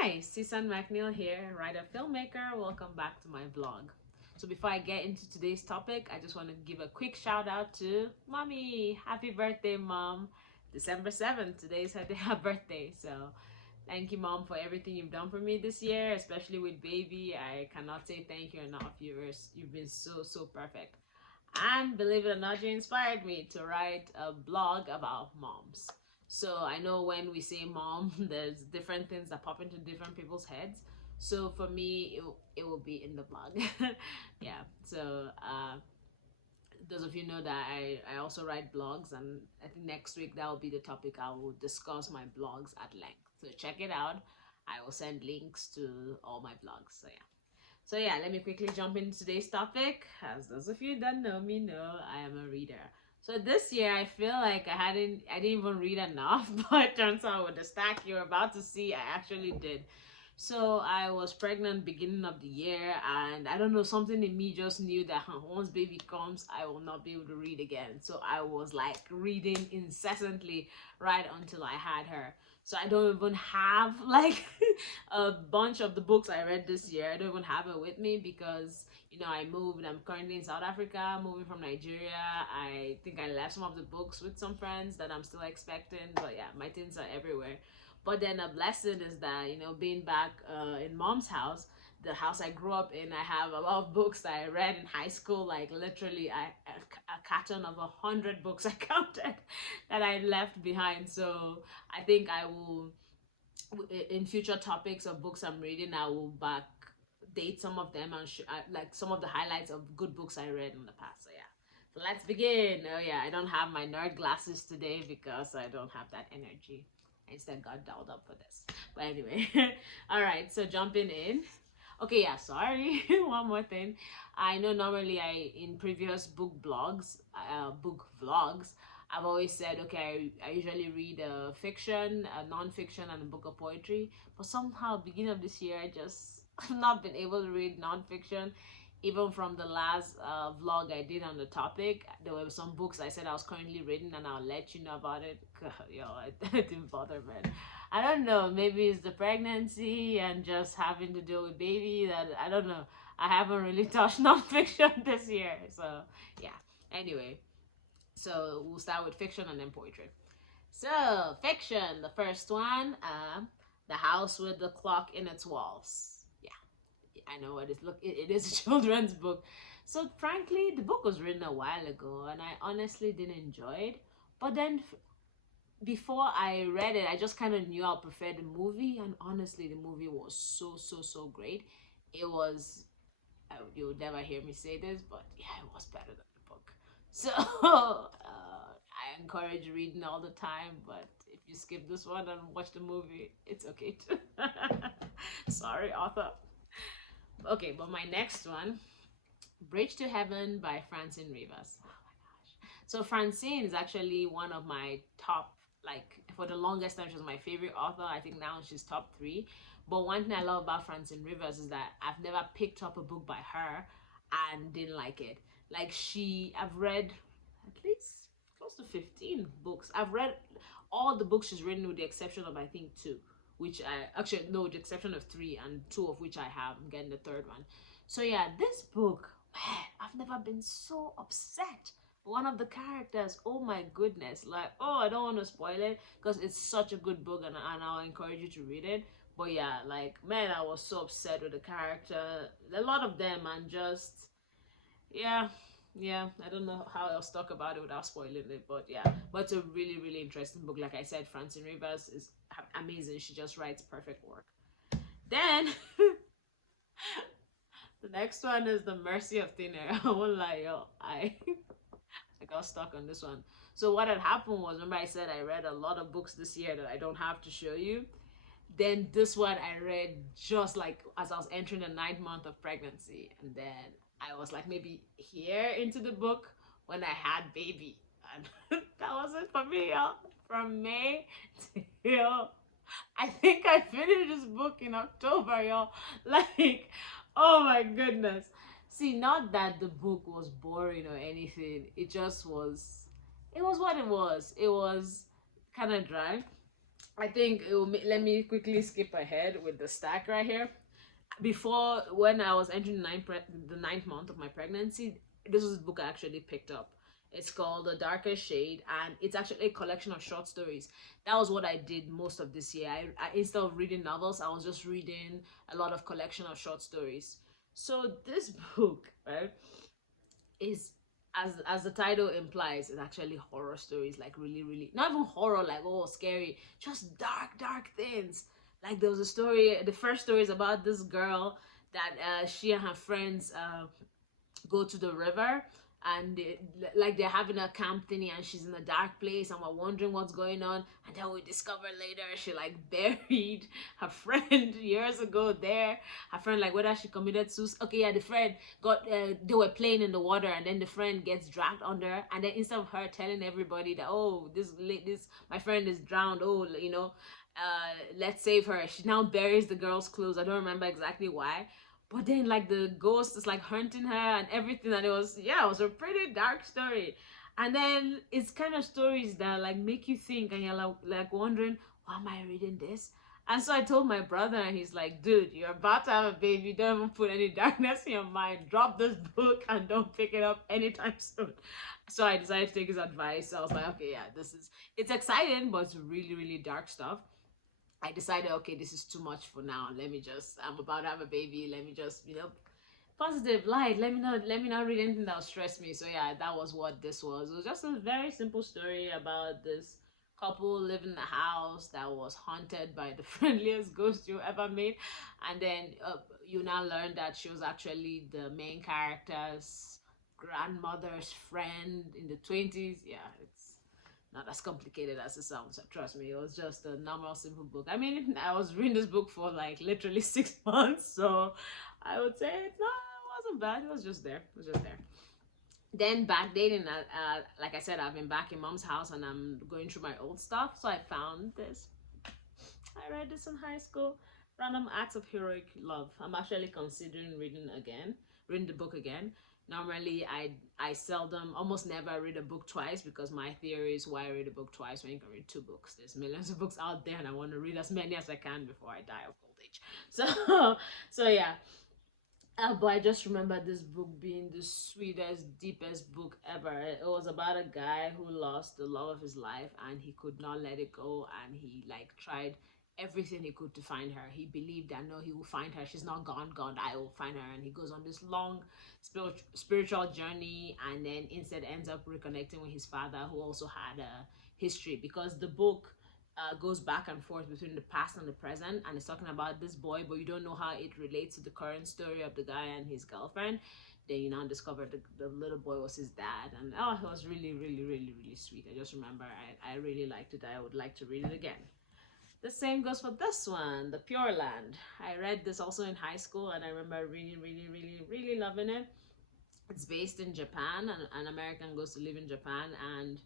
Hi, Susan McNeil here, writer filmmaker. Welcome back to my vlog. So before I get into today's topic, I just want to give a quick shout out to Mommy. Happy birthday, Mom. December 7th. Today is her birthday. So thank you, Mom, for everything you've done for me this year, especially with baby. I cannot say thank you enough. You've been so perfect. And believe it or not, you inspired me to write a blog about moms. So I know when we say mom, there's different things that pop into different people's heads. So for me, it will be in the blog. Yeah. So those of you know that I also write blogs, and I think next week that will be the topic I will discuss my blogs at length. So check it out. I will send links to all my blogs. So yeah, let me quickly jump into today's topic. As those of you that know me know, I am a reader. So this year I feel like I didn't even read enough, but turns out with the stack you're about to see, I actually did. So I was pregnant beginning of the year, and I don't know, something in me just knew that once baby comes, I will not be able to read again. So I was like reading incessantly right until I had her. So I don't even have like a bunch of the books I read this year. I don't even have it with me because I moved. I'm currently in South Africa, moving from Nigeria. I think I left some of the books with some friends that I'm still expecting. But yeah, my things are everywhere. But then a blessing is that being back in mom's house, the house I grew up in, I have a lot of books that I read in high school. Like literally, a carton of 100 books I counted that I left behind. So I think I will, in future topics of books I'm reading, I will back date some of them and like some of the highlights of good books I read in the past. So yeah, so let's begin. Oh yeah, I don't have my nerd glasses today because I don't have that energy. I instead got dialed up for this. But anyway, all right. So jumping in. Okay, yeah. Sorry. One more thing. I know normally in previous book vlogs, I've always said, okay, I usually read fiction, non-fiction, and a book of poetry. But somehow, beginning of this year, I just have not been able to read non-fiction. Even from the last vlog I did on the topic, there were some books I said I was currently reading, and I'll let you know about it. Yo, it didn't bother, man. I don't know. Maybe it's the pregnancy and just having to deal with baby. That I don't know. I haven't really touched non-fiction this year, so yeah. Anyway, so we'll start with fiction and then poetry. So fiction, the first one, The House with the Clock in Its Walls. Yeah, I know what it is. Look, it is a children's book. So frankly, the book was written a while ago, and I honestly didn't enjoy it. But then before I read it, I just kind of knew I preferred the movie, and honestly, the movie was so great. It was, you'll never hear me say this, but yeah, it was better than the book. So I encourage reading all the time, but if you skip this one and watch the movie, it's okay too. Sorry, author. Okay, but my next one, Bridge to Heaven by Francine Rivas. Oh my gosh. So Francine is actually one of my top, like for the longest time, she was my favorite author. I think now she's top three. But one thing I love about Francine Rivers is that I've never picked up a book by her and didn't like it. Like I've read at least close to 15 books. I've read all the books she's written with the exception of I think two, which I actually no, with the exception of three, and two of which I have. I'm getting the third one. So yeah, this book, man, I've never been so upset. One of the characters, oh my goodness, like, oh, I don't want to spoil it because it's such a good book, and I'll encourage you to read it. But yeah, like, man, I was so upset with the character. A lot of them, and just, yeah, yeah, I don't know how else talk about it without spoiling it, but yeah, but it's a really interesting book. Like I said, Francine Rivers is amazing. She just writes perfect work. Then the next one is The Mercy of Thin Air. I won't lie, yo, I got stuck on this one. So what had happened was, remember I said I read a lot of books this year that I don't have to show you. Then this one I read just like as I was entering the 9th month of pregnancy, and then I was like maybe here into the book when I had baby, and that was it for me, y'all. From May till I think I finished this book in October, y'all. Like, oh my goodness. See, not that the book was boring or anything. It just was. It was what it was. It was kind of dry. I think it will let me quickly skip ahead with the stack right here. Before, when I was entering the ninth month of my pregnancy, this was a book I actually picked up. It's called The Darkest Shade, and it's actually a collection of short stories. That was what I did most of this year. I instead of reading novels, I was just reading a lot of collection of short stories. So this book, right, is, as the title implies, it's actually horror stories, like really, really, not even horror like oh scary, just dark things. Like there was a story, the first story is about this girl that she and her friends go to the river, and like they're having a camp thingy, and she's in a dark place, and we're wondering what's going on, and then we discover later she like buried her friend years ago there. Her friend, like, whether she committed suicide, okay, yeah, the friend got they were playing in the water, and then the friend gets dragged under, and then instead of her telling everybody that oh this my friend is drowned, oh let's save her, she now buries the girl's clothes. I don't remember exactly why, but then like the ghost is like hunting her and everything, and it was, yeah, it was a pretty dark story. And then it's kind of stories that like make you think, and you're like wondering, why am I reading this? And so I told my brother, and he's like, dude, you're about to have a baby, don't even put any darkness in your mind, drop this book and don't pick it up anytime soon. So I decided to take his advice. I was like, okay, yeah, this is, it's exciting, but it's really, really dark stuff. I decided, okay, this is too much for now. Let me just, I'm about to have a baby. Let me just, positive light. Let me not read anything that will stress me. So yeah, that was what this was. It was just a very simple story about this couple living in a house that was haunted by the friendliest ghost you ever made. And then you now learn that she was actually the main character's grandmother's friend in the 20s. Yeah, it's not as complicated as it sounds. Trust me, it was just a normal, simple book. I mean, I was reading this book for like literally 6 months, so I would say it's not, it wasn't bad. It was just there. It was just there. Then backdating, like I said, I've been back in mom's house and I'm going through my old stuff. So I found this. I read this in high school. Random Acts of Heroic Love. I'm actually considering reading the book again. Normally, I seldom, almost never read a book twice, because my theory is, why read a book twice when you can read two books? There's millions of books out there, and I want to read as many as I can before I die of old age. So, so yeah, but I just remember this book being the sweetest, deepest book ever. It was about a guy who lost the love of his life, and he could not let it go, and he like tried everything he could to find her. He believed that no, he will find her. She's not gone, gone. I will find her. And he goes on this long spiritual journey, and then instead ends up reconnecting with his father, who also had a history, because the book goes back and forth between the past and the present, and it's talking about this boy, but you don't know how it relates to the current story of the guy and his girlfriend. Then you now discover the little boy was his dad, and oh, it was really, really, really, really sweet. I just remember I really liked it. I would like to read it again. The same goes for this one, The Pure Land. I read this also in high school, and I remember really, really, really, really loving it. It's based in Japan, and an American goes to live in Japan, and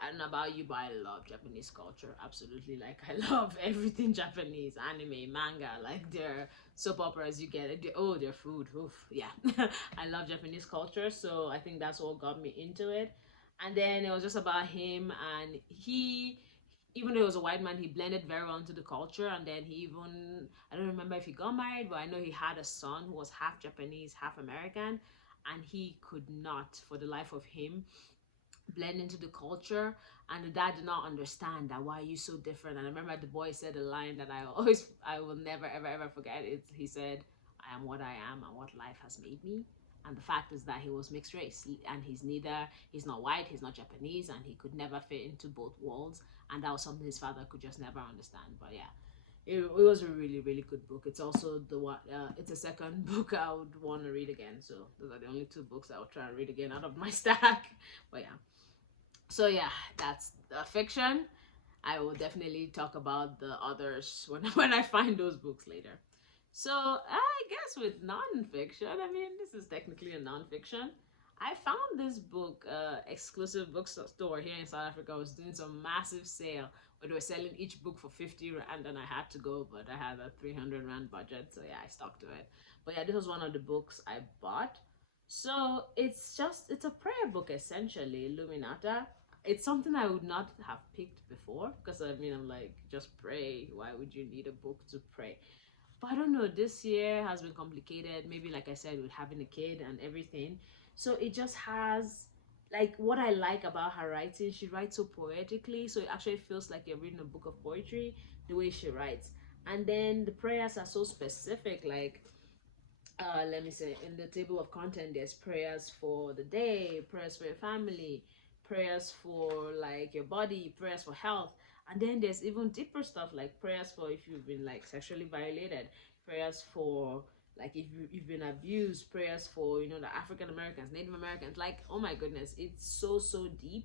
I don't know about you, but I love Japanese culture. Absolutely. Like, I love everything Japanese, anime, manga, like their soap operas you get. Oh, their food. Oof. Yeah. I love Japanese culture. So I think that's what got me into it. And then it was just about him, and even though he was a white man, he blended very well into the culture. And then he even, I don't remember if he got married, but I know he had a son who was half Japanese, half American. And he could not, for the life of him, blend into the culture, and the dad did not understand that, why are you so different? And I remember the boy said a line that I will never ever ever forget. He said, I am what I am and what life has made me. And the fact is that he was mixed race, and he's not white, he's not Japanese, and he could never fit into both worlds. And that was something his father could just never understand. But yeah, it was a really, really good book. It's also the one, it's a second book I would want to read again. So those are the only two books I would try and read again out of my stack. But yeah, so yeah, that's the fiction. I will definitely talk about the others when when I find those books later. So I guess with nonfiction, I mean, this is technically a nonfiction. I found this book, exclusive bookstore here in South Africa was doing some massive sale where they were selling each book for 50 rand, and I had to go, but I had a 300 rand budget, so yeah, I stuck to it. But yeah, this was one of the books I bought. So it's a prayer book essentially, Illuminata. it's something I would not have picked before, because I mean, I'm like, just pray. Why would you need a book to pray? But I don't know, this year has been complicated. Maybe, like I said, with having a kid and everything. So it just has, like, what I like about her writing, she writes so poetically. So it actually feels like you're reading a book of poetry, the way she writes. And then the prayers are so specific. Like, let me say, in the table of content, there's prayers for the day, prayers for your family, prayers for like your body, prayers for health. And then there's even deeper stuff like prayers for if you've been like sexually violated, prayers for like if you've been abused, prayers for, you know, the African Americans, Native Americans. Like, oh my goodness, it's so, so deep.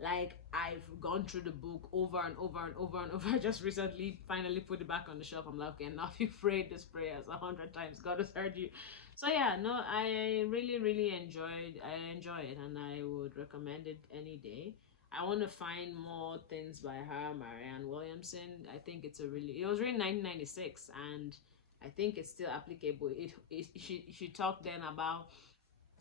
Like, I've gone through the book over and over and over and over. I just recently finally put it back on the shelf. I'm like, okay, now you've prayed this prayers 100 times, God has heard you. So yeah, no, I really, really enjoy it, and I would recommend it any day. I want to find more things by her, Marianne Williamson. I think it was written in 1996, and I think it's still applicable. She talked then about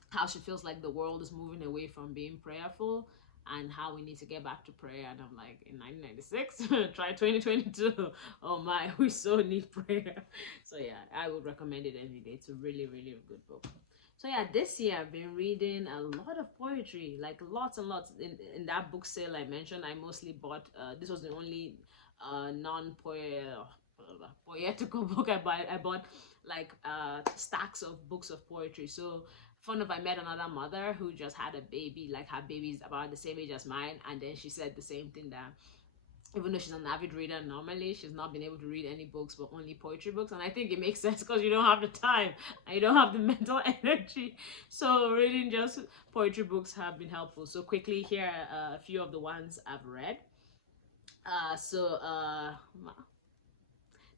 how she feels like the world is moving away from being prayerful, and how we need to get back to prayer. And I'm like, in 1996, try 2022. Oh my, we so need prayer. So yeah, I would recommend it any day. It's a really, really good book. So yeah, this year I've been reading a lot of poetry, like lots and lots. In that book sale I mentioned, I mostly bought, this was the only non-poetical book I bought. I bought like stacks of books of poetry. So fun if I met another mother who just had a baby, like her baby's about the same age as mine, and then she said the same thing, that even though she's an avid reader normally, she's not been able to read any books but only poetry books. And I think it makes sense because you don't have the time and you don't have the mental energy. So reading just poetry books have been helpful. So quickly, here are a few of the ones I've read.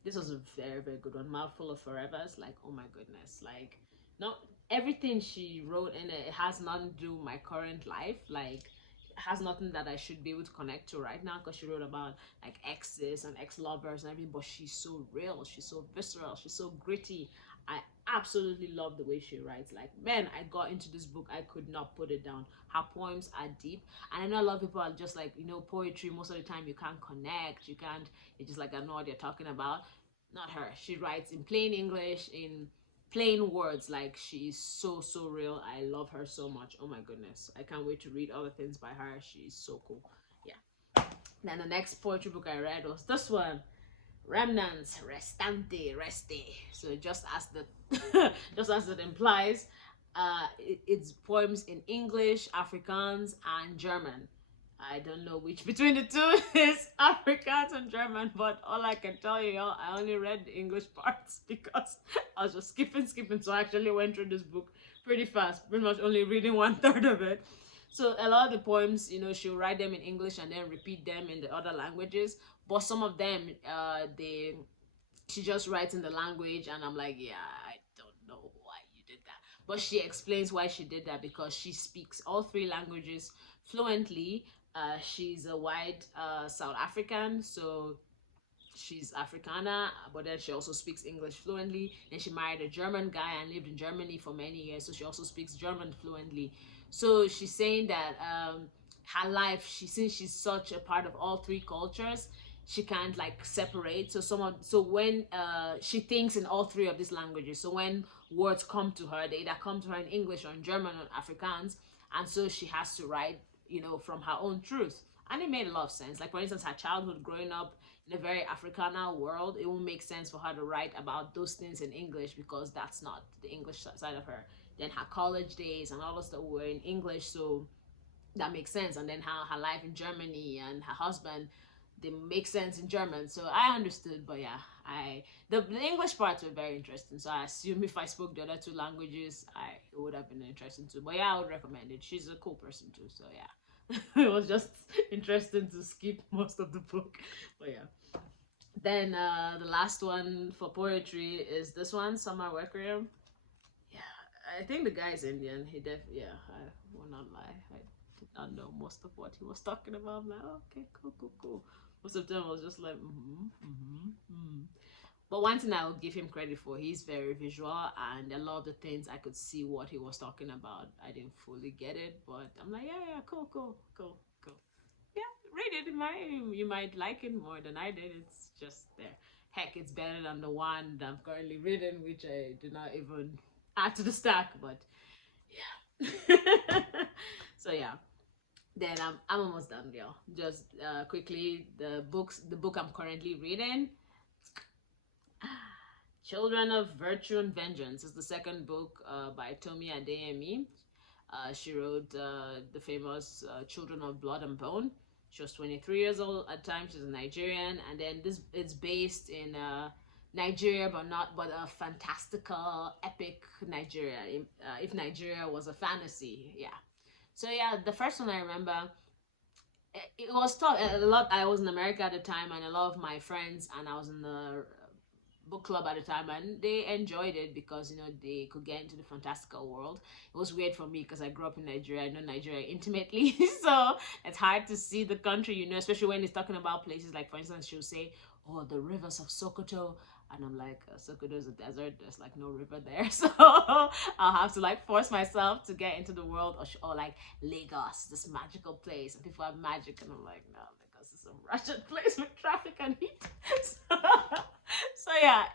This was a very, very good one. Mouthful of Forevers. Like, oh my goodness. Like, not everything she wrote in it, it has nothing to do with my current life. Like, it has nothing that I should be able to connect to right now, because she wrote about like exes and ex-lovers and everything. But she's so real. She's so visceral. She's so gritty. I absolutely love the way she writes. Like, man, I got into this book, I could not put it down. Her poems are deep. And I know a lot of people are just like, you know, poetry, most of the time you can't connect, you can't, it's just like, I know what you're talking about. Not her. She writes in plain English, in plain words. Like, she's so, so real. I love her so much. Oh my goodness, I can't wait to read other things by her. She's so cool. Yeah. Then the next poetry book I read was this one, Remnants, Restante, Reste. So just as the just as it implies, it's poems in English, Afrikaans, and German. I don't know which between the two is Afrikaans and German, but all I can tell you, y'all, I only read the English parts because I was just skipping. So I actually went through this book pretty fast, pretty much only reading 1/3 of it. So a lot of the poems, you know, she'll write them in English and then repeat them in the other languages. But some of them, she just writes in the language, and I'm like, yeah, I don't know why you did that. But she explains why she did that, because she speaks all three languages fluently. She's a white South African, so she's Africana, but then she also speaks English fluently. And she married a German guy and lived in Germany for many years, so she also speaks German fluently. So she's saying that her life, since she's such a part of all three cultures, she can't like separate. So when she thinks in all three of these languages, so when words come to her, they either come to her in English or in German or Afrikaans, and so she has to write, you know, from her own truth. And it made a lot of sense. Like, for instance, her childhood growing up in a very Africana world, it won't make sense for her to write about those things in English, because that's not the English side of her. Then her college days and all those stuff were in English, so that makes sense. And then how her life in Germany and her husband, they make sense in German. So I understood, but yeah, the English parts were very interesting. So I assume if I spoke the other two languages, it would have been interesting too. But yeah, I would recommend it. She's a cool person too. So yeah, it was just interesting to skip most of the book. But yeah. Then the last one for poetry is this one, Summer Requiem. Yeah, I think the guy is Indian. Yeah, I will not lie. I did not know most of what he was talking about. I'm like, oh, okay, cool. Most of them was just like, But one thing I will give him credit for, he's very visual, and a lot of the things I could see what he was talking about. I didn't fully get it, but I'm like, yeah, cool. read it. You might like it more than I did. It's just there. Heck, it's better than the one that I'm currently reading, which I did not even add to the stack. But yeah. So yeah, then I'm almost done, y'all. Just quickly, the book I'm currently reading, Children of Virtue and Vengeance, is the second book by Tomi Adeyemi. She wrote the famous Children of Blood and Bone. She was 23 years old at the time. She's a Nigerian, and then this it's based in Nigeria, but a fantastical, epic Nigeria. If Nigeria was a fantasy, yeah. So yeah, the first one I remember, it was tough. A lot. I was in America at the time, and a lot of my friends, and I was in the book club at the time, and they enjoyed it because they could get into the fantastical world. It was weird for me because I grew up in Nigeria. I know Nigeria intimately, so it's hard to see the country, especially when it's talking about places like, for instance, she'll say, "Oh, the rivers of Sokoto," and I'm like, Sokoto is a desert. There's like no river there, so I'll have to like force myself to get into the world, or like Lagos, this magical place, and people have magic, and I'm like, no, Lagos is a Russian place with traffic and heat. So yeah,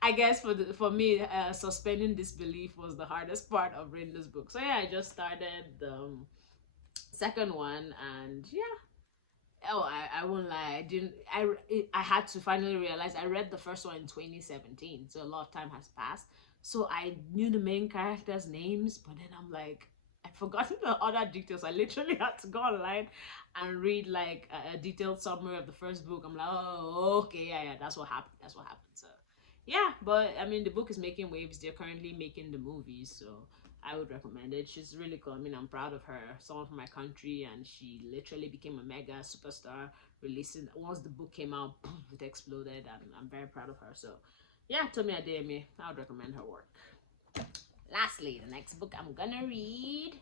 I guess for me, suspending disbelief was the hardest part of reading this book. So yeah, I just started the second one, and yeah. Oh, I won't lie. I had to finally realize I read the first one in 2017, so a lot of time has passed. So I knew the main characters' names, but then I'm like, I've forgotten the other details. I literally had to go online and read like a detailed summary of the first book. I'm like, oh, okay, yeah, that's what happened. That's what happened. So yeah, but I mean, the book is making waves. They're currently making the movies, so I would recommend it. She's really cool. I mean, I'm proud of her. Someone from my country, and she literally became a mega superstar. Releasing once the book came out, it exploded, and I'm very proud of her. So, yeah, Tomi Adeyemi, I would recommend her work. Lastly, the next book I'm gonna read,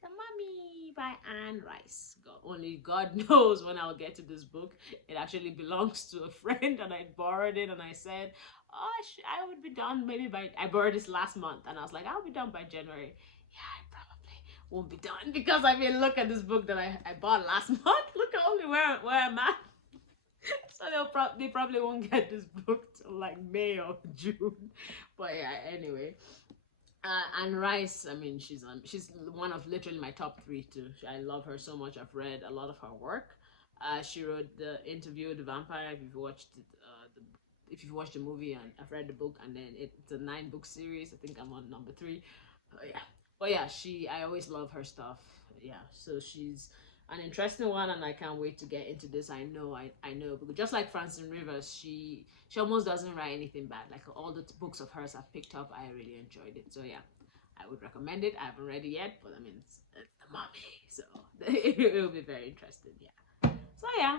The Mummy by Anne Rice. Only God knows when I'll get to this book. It actually belongs to a friend, and I borrowed it, and I said, oh, I would be done maybe I borrowed this last month, and I was like, I'll be done by January. Yeah, I probably won't be done because I mean, look at this book that I bought last month. Look at only where I'm at. So they probably won't get this book till like May or June. But yeah, anyway. And Rice, I mean, she's one of literally my top three too. I love her so much. I've read a lot of her work. She wrote the Interview with the Vampire. If you've watched it, if you've watched the movie, and I've read the book, and then it's a 9-book series. I think I'm on number 3. Yeah, but yeah, I always love her stuff. Yeah, so she's an interesting one, and I can't wait to get into this. I know, because just like Francine Rivers, she almost doesn't write anything bad. Like all the books of hers I've picked up, I really enjoyed it. So yeah, I would recommend it. I haven't read it yet, but I mean, it's the Mummy, so it will be very interesting. Yeah. So yeah,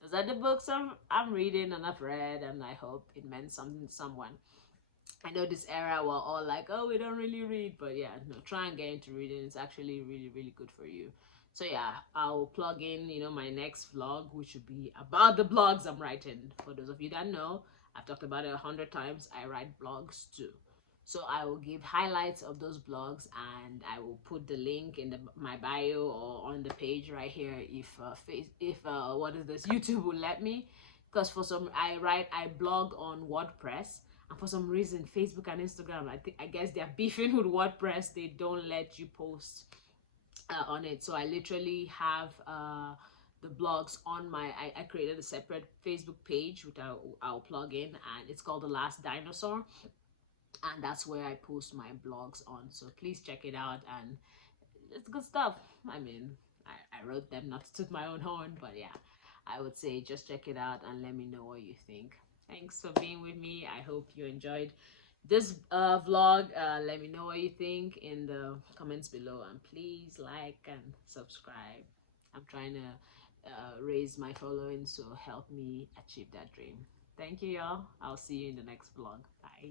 those are the books I'm reading and I've read, and I hope it meant something to someone. I know this era we're all like, oh, we don't really read, but yeah, no, try and get into reading. It's actually really, really good for you. So yeah, I'll plug in, my next vlog, which will be about the blogs I'm writing. For those of you that know, I've talked about it 100 times. I write blogs too. So I will give highlights of those blogs, and I will put the link in my bio or on the page right here if what is this, YouTube will let me, because I blog on WordPress, and for some reason Facebook and Instagram, I guess they're beefing with WordPress. They don't let you post on it. So I literally have the blogs on I created a separate Facebook page which I'll plug in, and it's called The Last Dinosaur, and that's where I post my blogs on. So please check it out, and it's good stuff. I mean, I wrote them not to toot my own horn, but yeah, I would say just check it out and let me know what you think. Thanks for being with me. I hope you enjoyed this vlog. Let me know what you think in the comments below, and please like and subscribe. I'm trying to raise my following, so help me achieve that dream. Thank you, y'all. I'll see you in the next vlog. Bye.